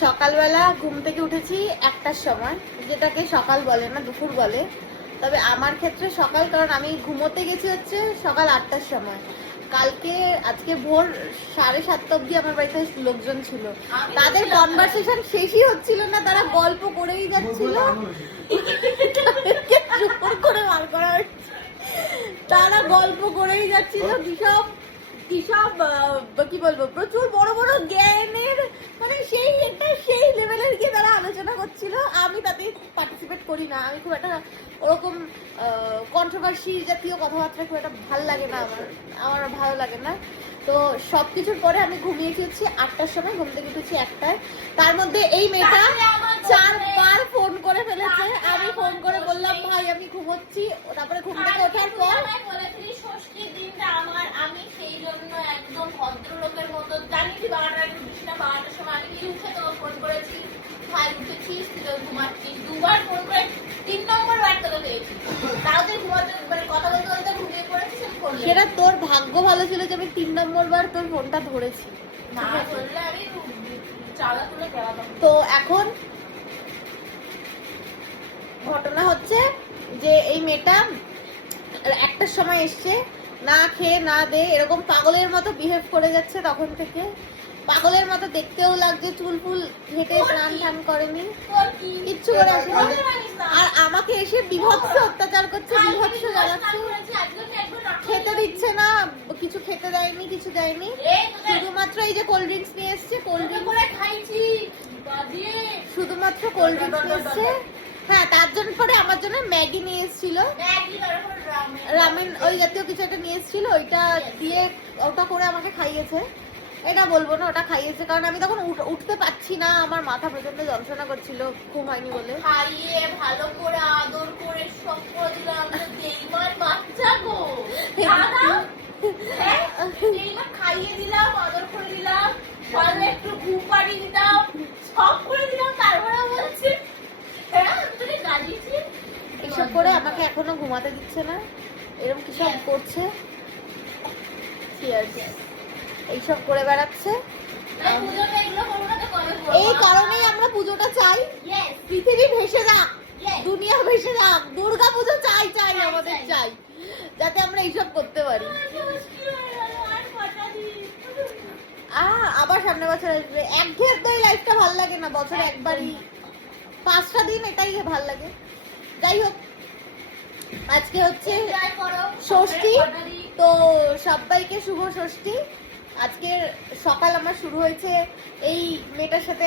সকালবেলা ঘুম থেকে উঠেছি 1টার সময়, যেটাকে সকাল বলে না, দুপুর বলে। তবে আমার ক্ষেত্রে সকাল, কারণ আমি ঘুমোতে গেছি হচ্ছে সকাল 8টার সময়। আজকে ভোর 7:30 অব্দি আমার বাড়িতে লোকজন ছিল, তাদের কনভারসেশন শেষই হচ্ছিল না, তারা গল্প করেই যাচ্ছিল। জোর করে বার করা হচ্ছে, তারা গল্প করেই যাচ্ছিল কিসব কি বলবো, প্রচুর বড় বড় জ্ঞানের, মানে সেই লেভেলের গিয়ে তারা আলোচনা করছিল। আমি তাতে পার্টিসিপেট করি না, আমি খুব একটা ওরকম কন্ট্রোভার্সি জাতীয় কথাবার্তা খুব একটা ভালো লাগে না, আমার ভালো লাগে না। তো সবকিছুর পরে আমি ঘুমিয়েছি হচ্ছে 8টার সময়, ঘুম থেকে উঠেছি 1টায়। তার মধ্যে এই মেয়েটা 4বার ফোন করে ফেলেছে। আমি ফোন করে বললাম ভাই আমি ঘুমোচ্ছি, তারপরে ঘুম থেকে ওঠার পর বলেছিলি ষষ্ঠীর দিনটা আমার, আমি সেই জন্য একদম ভদ্রলোকের মতো জানি 12টার সময় আমি উঠে তোমার ফোন করেছি, ভাই উঠেছিস, তুই ঘুমাচ্ছিস, 2বার ফোন করে 3 নম্বর বার তোকে পেয়েছি, তাও তুই ঘুমাতে মানে কথা বলতে বলতে ঘুমিয়ে পড়েছিস। সেটা তোর ভাগ্য ভালো ছিল যে আমি 3 নম্বর বার তোর ফোনটা ধরেছি। না বললে আমি চাঁদা তুলে গেলাম। তো এখন ঘটনা হচ্ছে যে এই মেয়েটা 1টার সময় এসছে, না খেয়ে না দে এরকম পাগলের মতো বিহেভ করে যাচ্ছে। তখন থেকে পাগলের মতো দেখতেও লাগছে, চুল ফুল হেঁটে স্নান টান করেনি, কিচ্ছু করে আসেনি। আর আমাকে এসে বিভৎস অত্যাচার করছে, বিভৎস জ্বালাচ্ছে, খেতে দিচ্ছে না, কিছু খেতে দেয়নি, কিছু দেয়নি। শুধুমাত্র এই যে কোল্ড ড্রিঙ্কস নিয়ে এসছে, কোল্ড ড্রিঙ্কস করে খাইছি, শুধুমাত্র কোল্ড ড্রিঙ্কস নিয়ে এসছে। হ্যাঁ, তার জন্য পরে আমার জন্য ম্যাগি নিয়ে এসেছিল, রামেন ওই জাতীয় কিছু একটা নিয়ে এসেছিল, ওইটা দিয়ে ওটা করে আমাকে খাইয়েছে। এটা বলবো না, ওটা খাইয়েছে, কারণ আমি তখন উঠতে পারছি না, আমার মাথা প্রচন্ড যন্ত্রণা করছিল, ঘুম হয়নি বলে। খাইয়ে ভালো করে আদর করে সব করে দিলাম, এইবার বাচ্চা গো এইবার খাইয়ে দিলাম, আদর করে দিলাম, ভালো একটু ঘুম পাড়িয়ে দিলাম, সব করে দিলাম, তারপরে বলছি হ্যাঁ তুমি গাজিয়েছি। এইসব করে আমাকে এখনো ঘুমাতে দিচ্ছে না, এরকম কি সব করছে, এইসব করে বেড়াচ্ছে। এই কারণেই আমরা পুজোটা চাই, পৃথিবী ভেসে যাক, দুনিয়া ভেসে যাক, দুর্গা পুজো চাই আমাদের চাই, যাতে আমরা এইসব করতে পারি। আবার সামনে বছর আসবে, একঘেয়ে তো এই লাইফটা ভালো লাগে না, বছরে একবারই 5টা দিন এটাই ভাল লাগে। যাই হোক, আজকে হচ্ছে ষষ্ঠী, তো সবাইকে শুভ ষষ্ঠী। আজকের সকাল আমার শুরু হয়েছে এই মেয়েটার সাথে